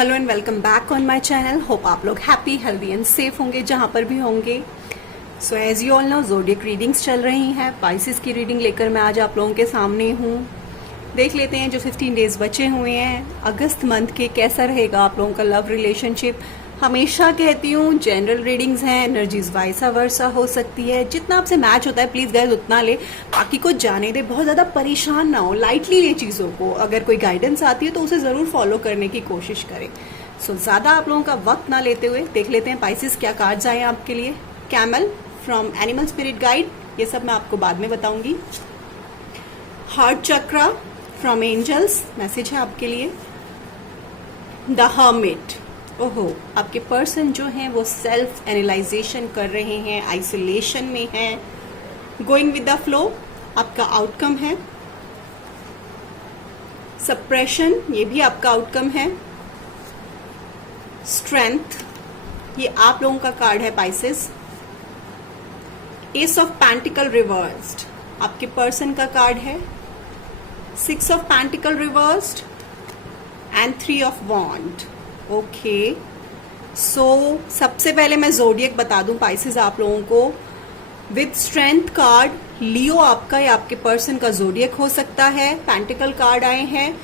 Hello and welcome back on my channel. Hope आप लोग happy healthy and safe होंगे जहां पर भी होंगे। So as you all know zodiac readings चल रही हैं। पाइसेस की रीडिंग लेकर मैं आज आप लोगों के सामने हूं। देख लेते हैं जो 15 डेज बचे हुए हैं अगस्त मंथ के कैसा रहेगा आप लोगों का लव रिलेशनशिप। हमेशा कहती हूँ जनरल रीडिंग्स हैं, एनर्जीज वाइसा वर्सा हो सकती है। जितना आपसे मैच होता है प्लीज गाइस उतना ले, बाकी को जाने दे। बहुत ज्यादा परेशान ना हो, लाइटली ले चीजों को। अगर कोई गाइडेंस आती है तो उसे जरूर फॉलो करने की कोशिश करें। सो ज्यादा आप लोगों का वक्त ना लेते हुए देख लेते हैं पाइसेस क्या कार्ड्स आए हैं आपके लिए। Camel from animal spirit guide, ये सब मैं आपको बाद में बताऊंगी। Heart chakra from angels, message है आपके लिए। द हर्मिट, ओहो आपके पर्सन जो हैं वो सेल्फ एनालाइजेशन कर रहे हैं, आइसोलेशन में हैं। गोइंग विद द फ्लो आपका आउटकम है। सप्रेशन, ये भी आपका आउटकम है। स्ट्रेंथ, ये आप लोगों का कार्ड है Pisces. Ace of pentacle reversed आपके पर्सन का कार्ड है। 6 of pentacle reversed and 3 of wand. Okay so सबसे पहले मैं ज़ोडिएक बता दूं पाइसेस आप लोगों को। विद स्ट्रेंथ कार्ड लियो आपका या आपके पर्सन का ज़ोडिएक हो सकता है। पेंटिकल कार्ड आए हैं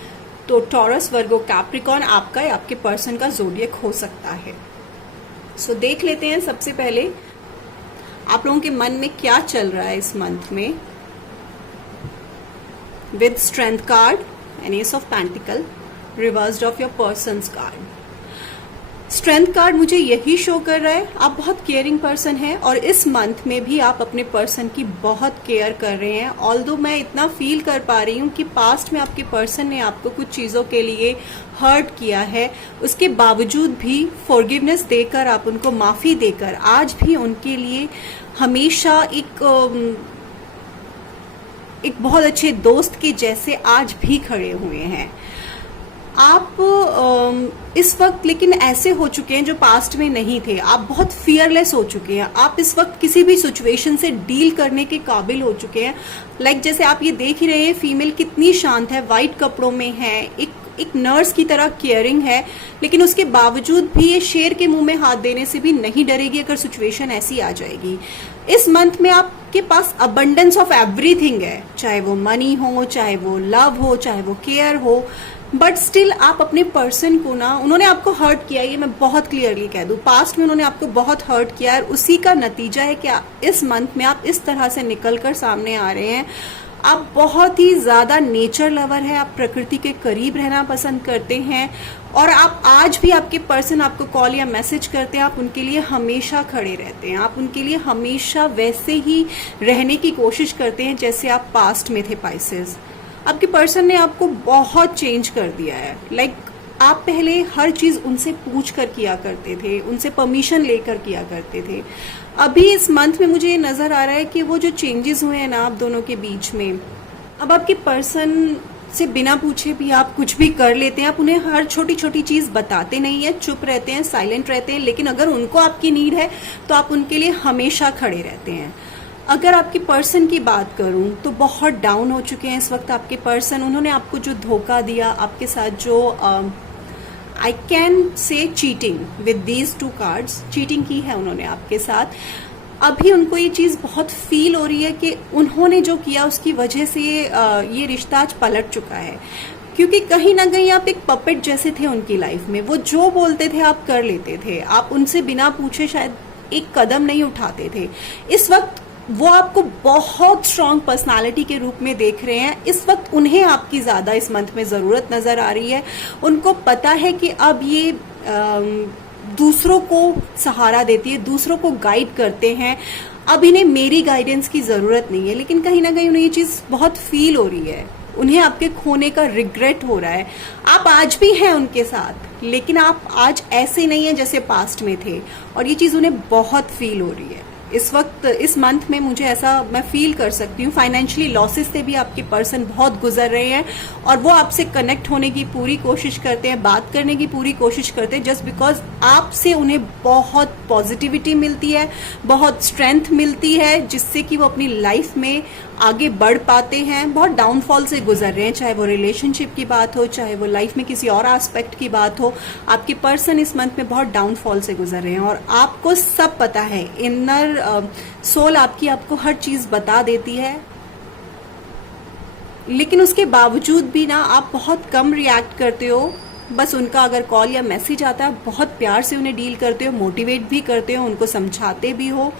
तो टॉरस वर्गो कैप्रिकॉन आपका या आपके पर्सन का ज़ोडिएक हो सकता है। सो देख लेते हैं सबसे पहले आप लोगों के मन में क्या चल रहा है इस मंथ में। With strength card and S of pentacle reversed of your persons card. Strength card मुझे यही शो कर रहा है आप बहुत केयरिंग पर्सन हैं और इस मंथ में भी आप अपने पर्सन की बहुत केयर कर रहे हैं। ऑल्दो मैं इतना फील कर पा रही हूँ कि पास्ट में आपके पर्सन ने आपको कुछ चीज़ों के लिए हर्ट किया है, उसके बावजूद भी फॉरगिवनेस देकर, आप उनको माफ़ी देकर आज भी उनके लिए हमेशा एक बहुत अच्छे दोस्त के जैसे आज भी खड़े हुए हैं। आप इस वक्त लेकिन ऐसे हो चुके हैं जो पास्ट में नहीं थे। आप बहुत फियरलेस हो चुके हैं। आप इस वक्त किसी भी सिचुएशन से डील करने के काबिल हो चुके हैं। लाइक जैसे आप ये देख ही रहे हैं फीमेल कितनी शांत है, वाइट कपड़ों में है, एक नर्स की तरह केयरिंग है, लेकिन उसके बावजूद भी ये शेर के मुंह में हाथ देने से भी नहीं डरेगी अगर सिचुएशन ऐसी आ जाएगी। इस मंथ में आपके पास अबंडेंस ऑफ एवरीथिंग है, चाहे वो मनी हो, चाहे वो लव हो, चाहे वो केयर हो, बट स्टिल आप अपने पर्सन को ना, उन्होंने आपको हर्ट किया, ये मैं बहुत क्लियरली कह दूं, पास्ट में उन्होंने आपको बहुत हर्ट किया है और उसी का नतीजा है कि इस मंथ में आप इस तरह से निकल कर सामने आ रहे हैं। आप बहुत ही ज्यादा नेचर लवर है, आप प्रकृति के करीब रहना पसंद करते हैं और आप आज भी आपके पर्सन आपको कॉल या मैसेज करते हैं, आप उनके लिए हमेशा खड़े रहते हैं, आप उनके लिए हमेशा वैसे ही रहने की कोशिश करते हैं जैसे आप पास्ट में थे पाइसेस। आपके पर्सन ने आपको बहुत चेंज कर दिया है। लाइक आप पहले हर चीज उनसे पूछ कर किया करते थे, उनसे परमिशन लेकर किया करते थे। अभी इस मंथ में मुझे ये नजर आ रहा है कि वो जो चेंजेस हुए हैं ना आप दोनों के बीच में, अब आपके पर्सन से बिना पूछे भी आप कुछ भी कर लेते हैं। आप उन्हें हर छोटी छोटी चीज बताते नहीं है, चुप रहते हैं, साइलेंट रहते हैं, लेकिन अगर उनको आपकी नीड है तो आप उनके लिए हमेशा खड़े रहते हैं। अगर आपके पर्सन की बात करूं तो बहुत डाउन हो चुके हैं इस वक्त आपके पर्सन। उन्होंने आपको जो धोखा दिया, आपके साथ जो I can say cheating with these 2 cards, cheating की है उन्होंने आपके साथ। अभी उनको ये चीज बहुत फील हो रही है कि उन्होंने जो किया उसकी वजह से ये रिश्ता आज पलट चुका है, क्योंकि कहीं ना कहीं आप एक पपेट जैसे थे उनकी लाइफ में। वो जो बोलते थे आप कर लेते थे, आप उनसे बिना पूछे शायद एक कदम नहीं उठाते थे। इस वक्त वो आपको बहुत स्ट्रांग पर्सनालिटी के रूप में देख रहे हैं। इस वक्त उन्हें आपकी ज्यादा इस मंथ में जरूरत नजर आ रही है। उनको पता है कि अब ये दूसरों को सहारा देती है, दूसरों को गाइड करते हैं, अब इन्हें मेरी गाइडेंस की जरूरत नहीं है। लेकिन कहीं ना कहीं उन्हें ये चीज बहुत फील हो रही है, उन्हें आपके खोने का रिग्रेट हो रहा है। आप आज भी हैं उनके साथ, लेकिन आप आज ऐसे नहीं है जैसे पास्ट में थे और ये चीज उन्हें बहुत फील हो रही है इस वक्त। इस मंथ में मुझे ऐसा मैं फील कर सकती हूँ। फाइनेंशियली लॉसेस से भी आपके पर्सन बहुत गुजर रहे हैं और वो आपसे कनेक्ट होने की पूरी कोशिश करते हैं, बात करने की पूरी कोशिश करते हैं, जस्ट बिकॉज आपसे उन्हें बहुत पॉजिटिविटी मिलती है, बहुत स्ट्रेंथ मिलती है, जिससे कि वो अपनी लाइफ में आगे बढ़ पाते हैं। बहुत डाउनफॉल से गुजर रहे हैं, चाहे वो रिलेशनशिप की बात हो, चाहे वो लाइफ में किसी और एस्पेक्ट की बात हो। आपके पर्सन इस मंथ में बहुत डाउनफॉल से गुजर रहे हैं और आपको सब पता है। इनर सोल आपकी आपको हर चीज बता देती है, लेकिन उसके बावजूद भी ना आप बहुत कम रिएक्ट करते हो। बस उनका अगर कॉल या मैसेज आता है, बहुत प्यार से उन्हें डील करते हो, मोटिवेट भी करते हो, उनको समझाते भी हो।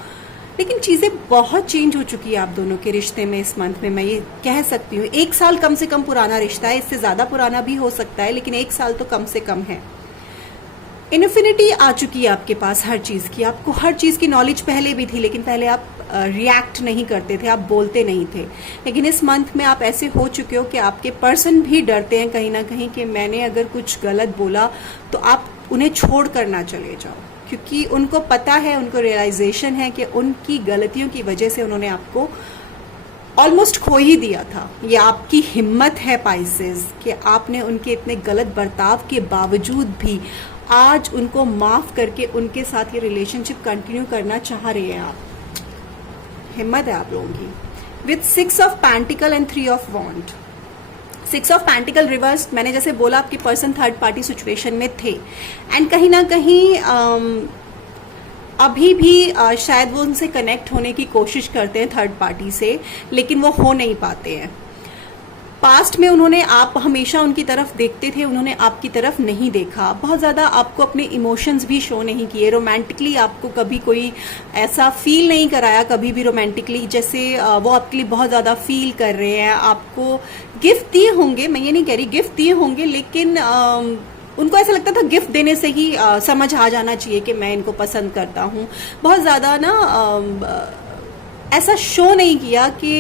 लेकिन चीज़ें बहुत चेंज हो चुकी है आप दोनों के रिश्ते में इस मंथ में, मैं ये कह सकती हूँ। 1 साल कम से कम पुराना रिश्ता है, इससे ज़्यादा पुराना भी हो सकता है, लेकिन 1 साल तो कम से कम है। इन्फिनिटी आ चुकी है आपके पास हर चीज़ की। आपको हर चीज़ की नॉलेज पहले भी थी, लेकिन पहले आप रिएक्ट नहीं करते थे, आप बोलते नहीं थे। लेकिन इस मंथ में आप ऐसे हो चुके हो कि आपके पर्सन भी डरते हैं कहीं ना कहीं कि मैंने अगर कुछ गलत बोला तो आप उन्हें छोड़ कर ना चले जाओ, क्योंकि उनको पता है, उनको रियलाइजेशन है कि उनकी गलतियों की वजह से उन्होंने आपको ऑलमोस्ट खो ही दिया था। ये आपकी हिम्मत है पाइसेस कि आपने उनके इतने गलत बर्ताव के बावजूद भी आज उनको माफ करके उनके साथ ये रिलेशनशिप कंटिन्यू करना चाह रहे हैं आप। हिम्मत है आप लोगों की। With 6 of pentacle and 3 of wand. 6 of pentacle reverse, मैंने जैसे बोला आपके पर्सन थर्ड पार्टी सिचुएशन में थे एंड कहीं ना कहीं अभी भी शायद वो उनसे कनेक्ट होने की कोशिश करते हैं थर्ड पार्टी से, लेकिन वो हो नहीं पाते हैं। पास्ट में उन्होंने, आप हमेशा उनकी तरफ देखते थे, उन्होंने आपकी तरफ नहीं देखा। बहुत ज़्यादा आपको अपने इमोशंस भी शो नहीं किए। रोमांटिकली आपको कभी कोई ऐसा फील नहीं कराया, कभी भी रोमांटिकली, जैसे वो आपके लिए बहुत ज़्यादा फील कर रहे हैं। आपको गिफ्ट दिए होंगे, मैं ये नहीं कह रही गिफ्ट दिए होंगे, लेकिन उनको ऐसा लगता था गिफ्ट देने से ही समझ आ जाना चाहिए कि मैं इनको पसंद करता हूँ। बहुत ज़्यादा ना ऐसा शो नहीं किया कि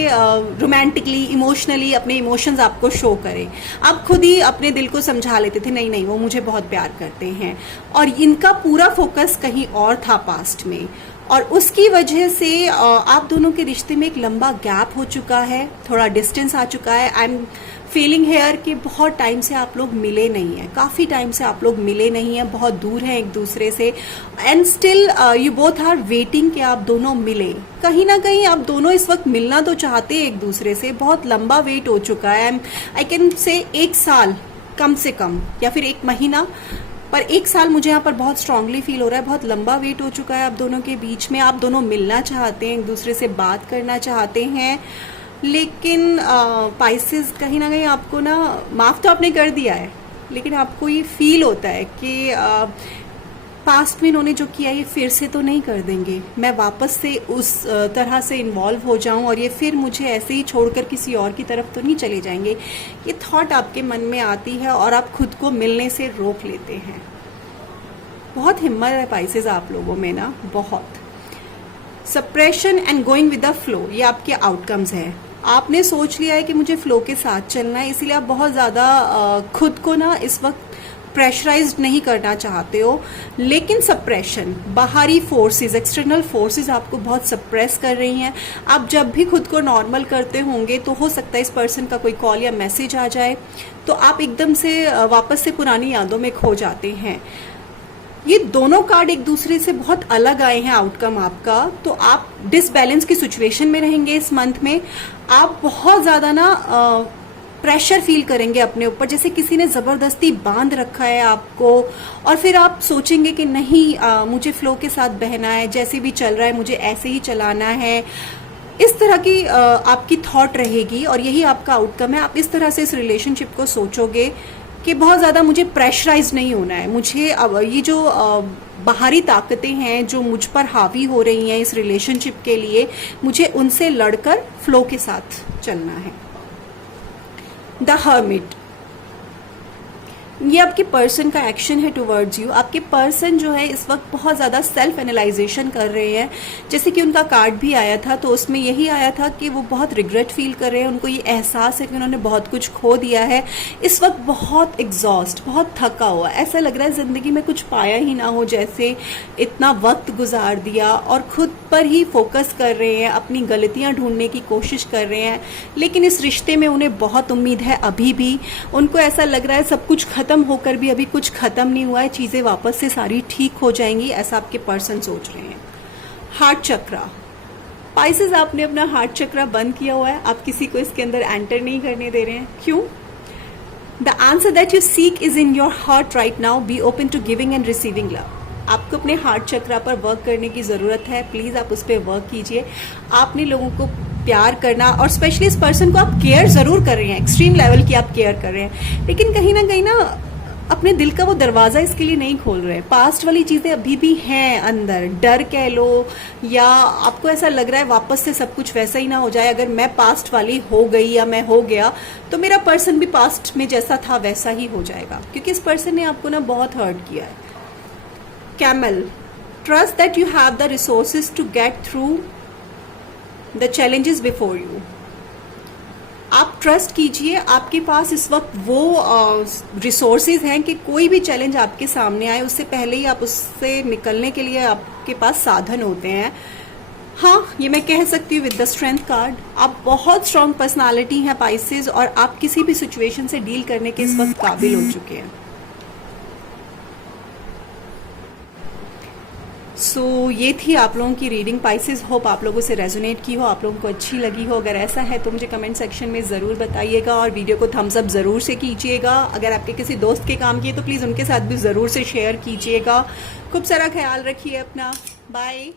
रोमांटिकली, इमोशनली अपने इमोशंस आपको शो करें। आप खुद ही अपने दिल को समझा लेते थे, नहीं नहीं वो मुझे बहुत प्यार करते हैं, और इनका पूरा फोकस कहीं और था पास्ट में। और उसकी वजह से आप दोनों के रिश्ते में एक लंबा गैप हो चुका है, थोड़ा डिस्टेंस आ चुका है। आई एम फीलिंग हेयर कि बहुत टाइम से आप लोग मिले नहीं हैं, काफ़ी टाइम से आप लोग मिले नहीं हैं, बहुत दूर हैं एक दूसरे से। And still you both are waiting कि आप दोनों मिले। कहीं ना कहीं आप दोनों इस वक्त मिलना तो चाहते हैं एक दूसरे से, बहुत लंबा वेट हो चुका है। आई कैन से 1 साल कम से कम, या फिर 1 महीना, पर 1 साल मुझे यहाँ पर बहुत स्ट्रांगली फील हो रहा है। बहुत लंबा वेट हो चुका है आप दोनों के बीच में। आप दोनों मिलना चाहते हैं, एक दूसरे से बात करना चाहते हैं, लेकिन पाइसेस कहीं ना कहीं आपको ना, माफ़ तो आपने कर दिया है, लेकिन आपको ये फील होता है कि पास्ट में इन्होंने जो किया ये फिर से तो नहीं कर देंगे, मैं वापस से उस तरह से इन्वॉल्व हो जाऊं और ये फिर मुझे ऐसे ही छोड़कर किसी और की तरफ तो नहीं चले जाएंगे। ये थॉट आपके मन में आती है और आप खुद को मिलने से रोक लेते हैं। बहुत हिम्मत है पाइसेस आप लोगों में ना, बहुत। Suppression and going with the flow, ये आपके आउटकम्स हैं। आपने सोच लिया है कि मुझे फ्लो के साथ चलना है, इसीलिए आप बहुत ज़्यादा खुद को ना इस वक्त प्रेशराइज्ड नहीं करना चाहते हो। लेकिन सप्रेशन, बाहरी फोर्सेस, एक्सटर्नल फोर्सेस आपको बहुत सप्रेस कर रही हैं। आप जब भी खुद को नॉर्मल करते होंगे तो हो सकता है इस पर्सन का कोई कॉल या मैसेज आ जाए, तो आप एकदम से वापस से पुरानी यादों में खो जाते हैं। ये दोनों कार्ड एक दूसरे से बहुत अलग आए हैं आउटकम आपका, तो आप डिसबैलेंस की सिचुएशन में रहेंगे इस मंथ में। आप बहुत ज़्यादा ना प्रेशर फील करेंगे अपने ऊपर, जैसे किसी ने ज़बरदस्ती बांध रखा है आपको, और फिर आप सोचेंगे कि नहीं मुझे फ्लो के साथ बहना है, जैसे भी चल रहा है मुझे ऐसे ही चलाना है। इस तरह की आपकी थॉट रहेगी और यही आपका आउटकम है। आप इस तरह से इस रिलेशनशिप को सोचोगे कि बहुत ज़्यादा मुझे प्रेशराइज नहीं होना है, मुझे अब ये जो बाहरी ताकतें हैं जो मुझ पर हावी हो रही हैं इस रिलेशनशिप के लिए, मुझे उनसे लड़कर फ्लो के साथ चलना है। द हर्मिट, ये आपके पर्सन का एक्शन है टुवर्ड्स यू। आपके पर्सन जो है इस वक्त बहुत ज़्यादा सेल्फ एनालाइजेशन कर रहे हैं। जैसे कि उनका कार्ड भी आया था तो उसमें यही आया था कि वो बहुत रिग्रेट फील कर रहे हैं, उनको ये एहसास है कि उन्होंने बहुत कुछ खो दिया है। इस वक्त बहुत एग्जॉस्ट, बहुत थका हुआ, ऐसा लग रहा है ज़िंदगी में कुछ पाया ही ना हो, जैसे इतना वक्त गुजार दिया, और खुद पर ही फोकस कर रहे हैं, अपनी गलतियाँ ढूंढने की कोशिश कर रहे हैं। लेकिन इस रिश्ते में उन्हें बहुत उम्मीद है अभी भी। उनको ऐसा लग रहा है सब कुछ ख़त्म होकर भी अभी कुछ ख़त्म नहीं हुआ है, चीज़ें वापस से सारी ठीक हो जाएंगी, ऐसा आपके पर्सन सोच रहे हैं। हार्ट चक्रा, पाइसेस आपने अपना हार्ट चक्रा बंद किया हुआ है, आप किसी को इसके अंदर एंटर नहीं करने दे रहे हैं। क्यों? The answer that you seek is in your heart right now. Be open to giving and receiving love. आपको अपने हार्ट चक्रा पर वर्क करने की ज़रूरत है, प्लीज़ आप उस पर वर्क कीजिए। आपने लोगों को प्यार करना, और स्पेशली इस पर्सन को आप केयर ज़रूर कर रहे हैं, एक्सट्रीम लेवल की आप केयर कर रहे हैं, लेकिन कहीं ना अपने दिल का वो दरवाज़ा इसके लिए नहीं खोल रहे हैं। पास्ट वाली चीज़ें अभी भी हैं अंदर, डर कह लो, या आपको ऐसा लग रहा है वापस से सब कुछ वैसा ही ना हो जाए। अगर मैं पास्ट वाली हो गई या मैं हो गया तो मेरा पर्सन भी पास्ट में जैसा था वैसा ही हो जाएगा, क्योंकि इस पर्सन ने आपको ना बहुत हर्ट किया है। Camel, trust that you have the resources to get through the challenges before you. आप ट्रस्ट कीजिए, आपके पास इस वक्त वो रिसोर्सेज हैं कि कोई भी चैलेंज आपके सामने आए उससे पहले ही आप उससे निकलने के लिए आपके पास साधन होते हैं। हाँ, ये मैं कह सकती हूँ विद द स्ट्रेंथ कार्ड। आप बहुत स्ट्रांग पर्सनालिटी हैं पाइसेस, और आप किसी भी सिचुएशन से डील करने के इस वक्त काबिल हो चुके हैं। सो ये थी आप लोगों की रीडिंग पाइसेस। होप आप लोगों से रेजोनेट की हो, आप लोगों को अच्छी लगी हो। अगर ऐसा है तो मुझे कमेंट सेक्शन में ज़रूर बताइएगा, और वीडियो को थम्स अप ज़रूर से कीजिएगा। अगर आपके किसी दोस्त के काम किए तो प्लीज़ उनके साथ भी ज़रूर से शेयर कीजिएगा। खूब सारा ख्याल रखिए अपना। बाय।